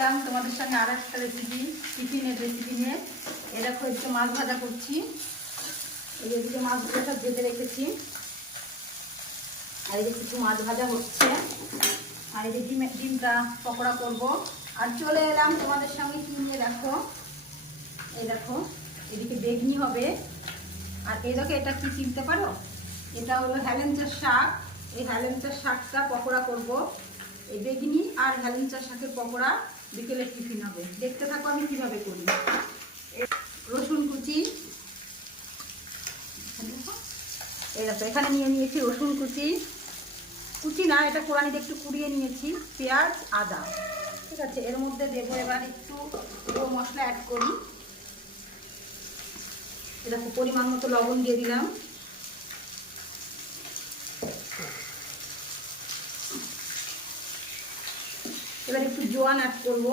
এলাম তোমাদের সঙ্গে আর একটা রেসিপি, টিফিনের রেসিপি নিয়ে। এই দেখো একটু মাছ ভাজা করছি। এই এদিকে মাছগুলো সব ভেজে রেখেছি, আর এই যে কিছু মাছ ভাজা হচ্ছে, আর এই যে ডিমটা পকোড়া করব। আর চলে এলাম তোমাদের সঙ্গে কি নিয়ে, দেখো এই দেখো এদিকে বেগনি হবে। আর এই দেখো এটা কি চিনতে পারো? এটা হলো হেলেঞ্চার শাক। এই হেলেঞ্চার শাকটা পকোড়া করব। এই বেগনি আর হেলেঞ্চার শাকের পকোড়া বিকেলে টিফিন হবে। দেখতে থাকো আমি কিভাবে করি। রসুন কুচি, এই দেখো এখানে নিয়ে নিয়েছি রসুন কুচি, কুচি না এটা কোরানিতে একটু কুড়িয়ে নিয়েছি, পেঁয়াজ আদা। ঠিক আছে, এর মধ্যে দেবো এবার একটু গুঁড়ো মশলা অ্যাড করি। দেখো পরিমাণ মতো লবণ দিয়ে দিলাম। এবার একটু জোয়ান অ্যাড করবো।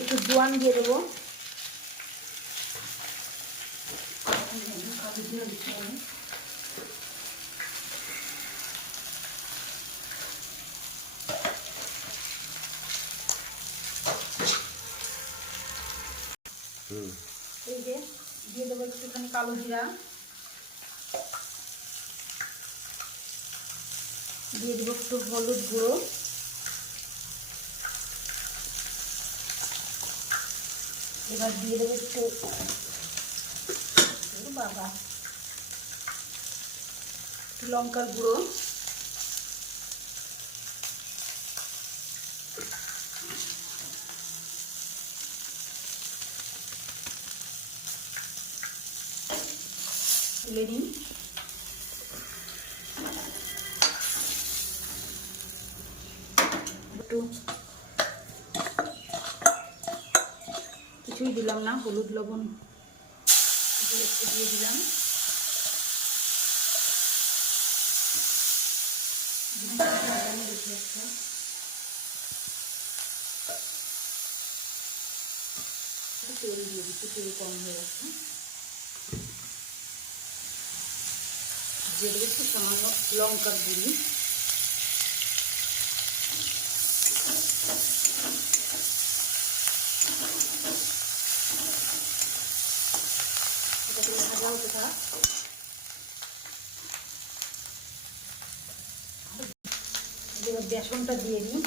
একটু জোয়ান দিয়ে দেবো। এই যে দিয়ে দেবো একটুখানি কালো জিরা, দিয়ে দেবো একটু হলুদ গুঁড়ো, এবার দিয়ে দেবো একটু বাবা লঙ্কার গুঁড়ো, তুলে নিই। একটু কিছুই দিলাম না, হলুদ লবণ একটু দিয়ে দিলাম। তেল দিয়ে দিচ্ছি, তেল কম হয়ে গেছে। দিয়ে দেবো একটু সামান্য লঙ্কার গুঁড়ি, এটা করে ভাজা হতে থাক। এবার বেসনটা দিয়ে দিই।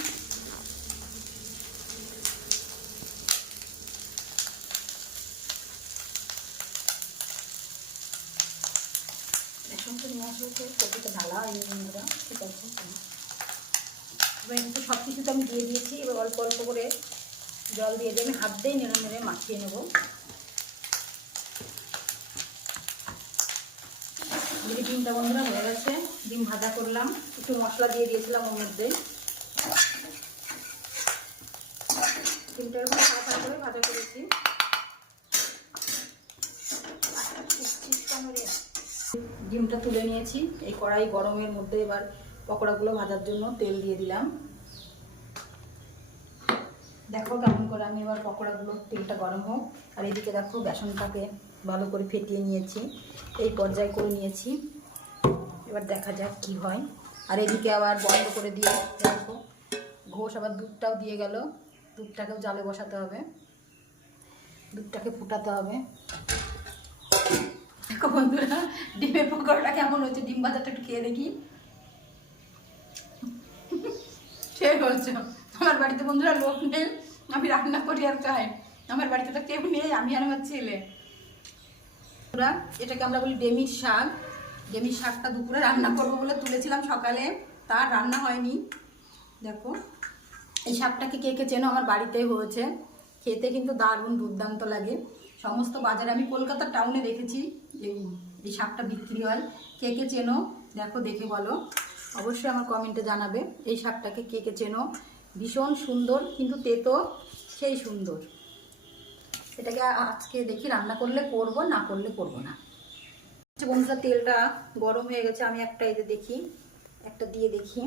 বেসনটা নিয়ে আসলে কপিটা ঢালা হয়নি বন্ধুরা, ঠিক আছে। এবার একটু সব কিছু তো আমি দিয়ে দিয়েছি। এবার অল্প অল্প করে জল দিয়ে দিয়ে আমি হাত দিয়ে নেড়ে নেড়ে মাখিয়ে নেব। যদি ডিমটা বন্ধুরা হয়ে গেছে, ডিম ভাজা করলাম, একটু মশলা দিয়ে দিয়েছিলাম ওর মধ্যে। ডিমটা এরকম ফাড়া করে ভাজা করেছি। ডিমটা তুলে নিয়েছি। এই কড়াই গরমের মধ্যে এবার পকোড়াগুলো ভাজার জন্য তেল দিয়ে দিলাম। দেখো কেমন করে আমি এবার পকোড়াগুলো, তেলটা গরম হোক। আর এদিকে দেখো বেসনটাকে ভালো করে ফেটিয়ে নিয়েছি, এই পর্যায়ে করে নিয়েছি। এবার দেখা যাক কি হয়। আর এদিকে আবার বন্ধ করে দিয়ে দেখো ঘোষ আবার দুধটাও দিয়ে গেল। দুধটাকেও জালে বসাতে হবে, দুধটাকে ফুটাতে হবে। দেখো বন্ধুরা ডিমের পকোড়াটা কেমন হয়েছে, ডিম ভাজাটা একটু খেয়ে দেখি। ঠিক হচ্ছে। আমার বাড়িতে বন্ধুরা লোক নেই, আমি রান্না করি আর খাই। আমার বাড়িতে তো কেউ নেই, আমি আর আমার ছেলে। এটাকে আমরা বলি ডেমির শাক। ডেমির শাকটা দুপুরে রান্না করবো বলে তুলেছিলাম সকালে, তার রান্না হয়নি। দেখো এই শাকটাকে কে কে চেনো, আমার বাড়িতেই হয়েছে। খেতে কিন্তু দারুণ দুর্দান্ত লাগে। সমস্ত বাজারে আমি কলকাতার টাউনে দেখেছি এই শাকটা বিক্রি হয়। কে কে চেনো দেখো, দেখে বলো অবশ্যই আমার কমেন্টে জানাবে। এই শাকটাকে কে কে চেনো, ভীষণ সুন্দর, কিন্তু তেতো সেই সুন্দর। এটাকে আজকে দেখি রান্না করলে করবো, না করলে করবো না। বন্ধুরা তেলটা গরম হয়ে গেছে, আমি একটা এই যে দেখি, একটা দিয়ে দেখি।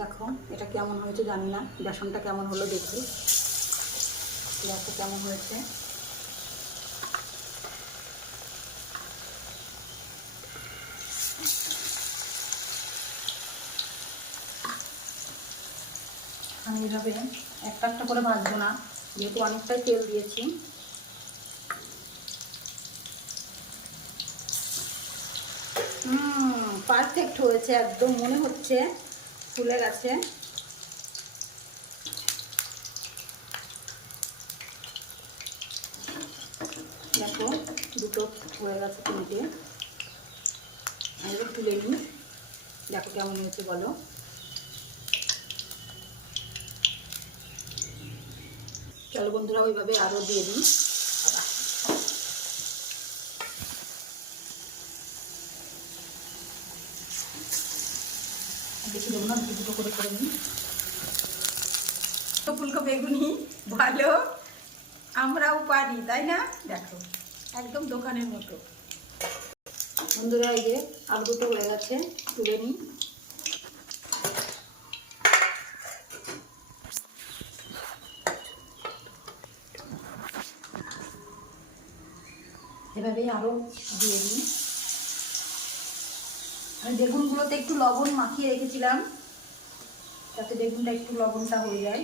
দেখো এটা কেমন হয়েছে জানি না, বেসনটা কেমন হলো দেখি। দেখো কেমন হয়েছে। আমি এভাবে একটা একটা করে ভাজবো না, যেহেতু অনেকটাই তেল দিয়েছি। পারফেক্ট হয়েছে, একদম মনে হচ্ছে ফুলে গেছে। দেখো দুটো হয়ে গেছে, তিনটে। আমি এবার তুলে নিই, দেখো কেমন হয়েছে বলো। চলো বন্ধুরা, ওইভাবে আরও দিয়ে দিই। বেশি দেবো না, দুটো করে করে নিই। ফুলকো বেগুনি ভালো আমরাও পারি, তাই না? দেখো একদম দোকানের মতো। বন্ধুরা এই যে আলু দুটো হয়ে গেছে, তুলে নিই। এভাবেই আরও দিয়ে দিই। আমি বেগুনগুলোতে একটু লবণ মাখিয়ে রেখেছিলাম, যাতে বেগুনটা একটু লবণটা হয়ে যায়।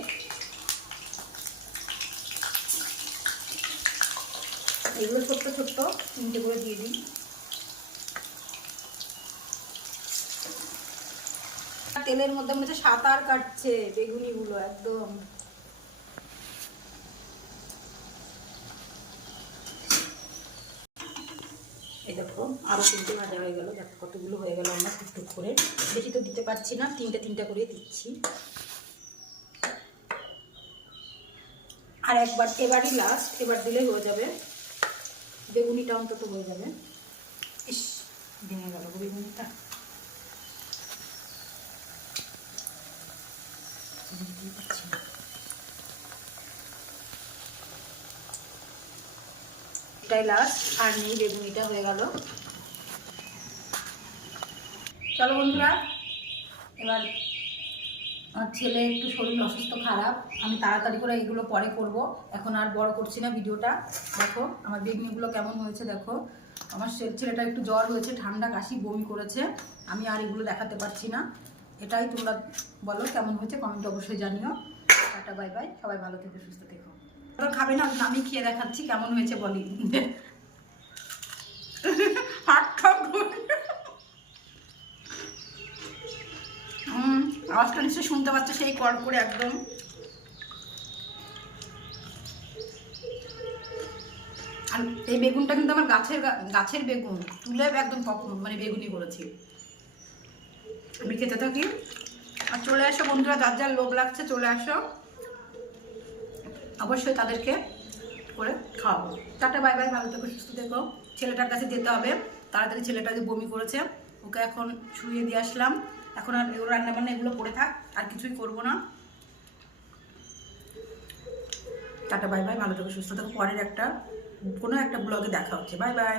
এগুলো ছোট্ট ছোট্ট তিনটে করে দিয়ে দিই। তেলের মধ্যে মনে হচ্ছে সাঁতার কাটছে বেগুনিগুলো একদম। এই দেখো আরও তিনটে ভাজা হয়ে গেল, দেখো কতগুলো হয়ে গেল। আমরা টুকটুক করে, বেশি তো দিতে পারছি না, তিনটে তিনটে করে দিচ্ছি। আর একবার, এবারই লাস্ট, এবার দিলেই হয়ে যাবে, বেগুনিটা অন্তত হয়ে যাবে। ইস, ভেঙে গেল বেগুনিটা। এটাই লাস্ট, আর নেই, বেগুনিটা হয়ে গেল। চলো বন্ধুরা, এবার আমার ছেলে একটু শরীর অসুস্থ, খারাপ, আমি তাড়াতাড়ি করে এগুলো পরে করব, এখন আর বড় করছি না ভিডিওটা। দেখো আমার বেগুনিগুলো কেমন হয়েছে, দেখো আমার ছেলেটা একটু জ্বর হয়েছে, ঠান্ডা কাশি বমি করেছে, আমি আর এগুলো দেখাতে পারছি না। এটাই তোমরা বলো কেমন হয়েছে, কমেন্ট অবশ্যই জানিও। টাটা বাই বাই, সবাই ভালো থেকো, সুস্থ থেকো। ওরা খাবে না, আমি খেয়ে দেখাচ্ছি কেমন হয়েছে বলি। আওয়াজটা নিশ্চয়ই শুনতে পাচ্ছ, সেই কড় করে একদম। আর এই বেগুনটা কিন্তু আমার গাছের বেগুন, তুলে একদম মানে বেগুনি করেছি। আমি খেতে থাকি, আর চলে আসো বন্ধুরা, যার যার লোভ লাগছে চলে আসো, অবশ্যই তাদেরকে করে খাওয়াবো। টাটা বাই বাই, ভালো থেকো, সুস্থ থেকো। ছেলেটার কাছে যেতে হবে তাড়াতাড়ি, ছেলেটা যে বমি করেছে ওকে এখন শুয়ে দিয়ে আসলাম। এখন আর রান্না বান্না এগুলো করে থাক, আর কিছুই করবো না। টাটা বাই বাই, ভালো থেকো, সুস্থ থেকো। পরের কোনো একটা ব্লগে দেখা হচ্ছে। Bye bye.